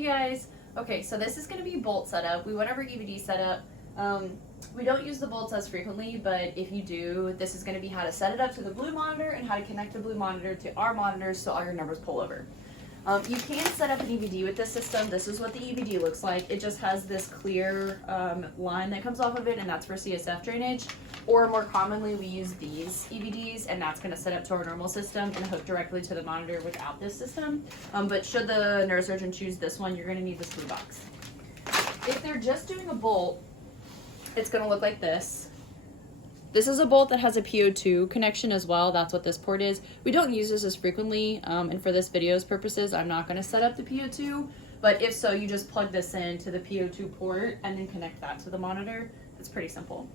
Hey guys. Okay, so this is going to be bolt setup. We went over EVD setup. We don't use the bolts as frequently, but if you do, this is going to be how to set it up to the blue monitor and how to connect the blue monitor to our monitors so all your numbers pull over. You can set up an EVD with this system. This is what the EVD looks like. It just has this clear line that comes off of it, and that's for CSF drainage. Or more commonly, we use these EVDs, and that's going to set up to our normal system and hook directly to the monitor without this system. But should the neurosurgeon choose this one, you're going to need this blue box. If they're just doing a bolt, it's going to look like this. This is a bolt that has a PO2 connection as well. That's what this port is. We don't use this as frequently, and for this video's purposes, I'm not going to set up the PO2, but if so, you just plug this into the PO2 port and then connect that to the monitor. It's pretty simple.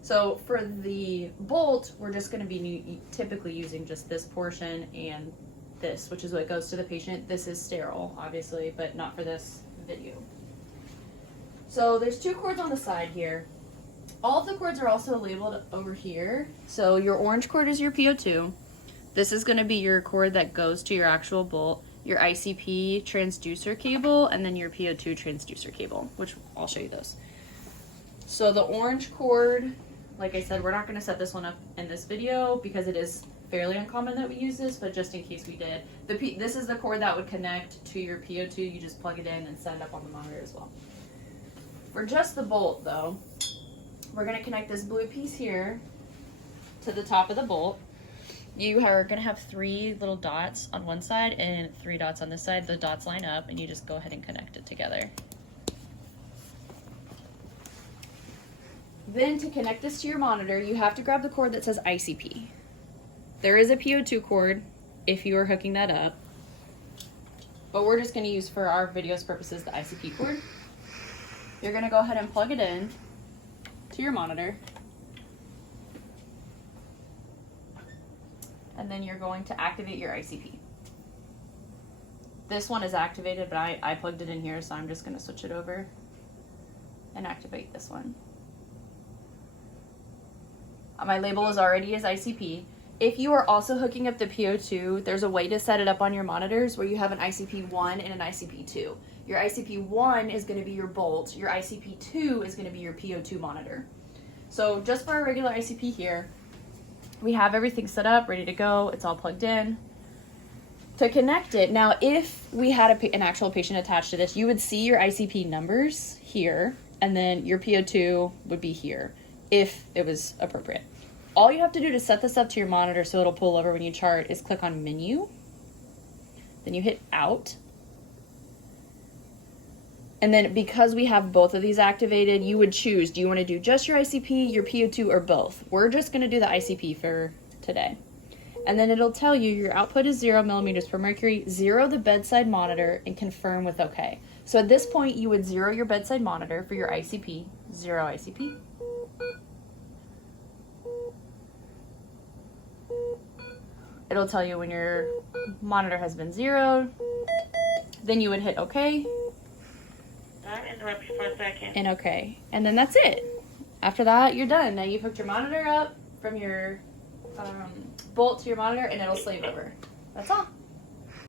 So for the bolt, we're just going to be typically using just this portion and this, which is what goes to the patient. This is sterile, obviously, but not for this video. So there's two cords on the side here. All of the cords are also labeled over here. So your orange cord is your PO2. This is going to be your cord that goes to your actual bolt, your ICP transducer cable, and then your PO2 transducer cable, which I'll show you those. So the orange cord, like I said, we're not going to set this one up in this video because it is fairly uncommon that we use this, but just in case we did, this is the cord that would connect to your PO2. You just plug it in and set it up on the monitor as well. For just the bolt though, we're going to connect this blue piece here to the top of the bolt. You are going to have 3 little dots on one side and 3 dots on this side. The dots line up and you just go ahead and connect it together. Then to connect this to your monitor, you have to grab the cord that says ICP. There is a PO2 cord if you are hooking that up, but we're just going to use for our video's purposes the ICP cord. You're going to go ahead and plug it in to your monitor, and then you're going to activate your ICP. This one is activated, but I plugged it in here, so I'm just going to switch it over and activate this one. My label is already as ICP. If you are also hooking up the PO2, there's a way to set it up on your monitors where you have an ICP1 and an ICP2. Your ICP1 is going to be your bolt. Your ICP2 is going to be your PO2 monitor. So just for our regular ICP here, we have everything set up, ready to go. It's all plugged in. To connect it, now if we had an actual patient attached to this, you would see your ICP numbers here, and then your PO2 would be here if it was appropriate. All you have to do to set this up to your monitor so it'll pull over when you chart is click on Menu, then you hit Out. And then because we have both of these activated, you would choose, do you want to do just your ICP, your PO2, or both? We're just going to do the ICP for today. And then it'll tell you your output is 0 millimeters per mercury, 0 the bedside monitor, and confirm with OK. So at this point, you would 0 your bedside monitor for your ICP, 0 ICP. It'll tell you when your monitor has been zeroed. Then you would hit OK. I'll interrupt you for a second. And OK. And then that's it. After that, you're done. Now you've hooked your monitor up from your bolt to your monitor, and it'll slave over. That's all.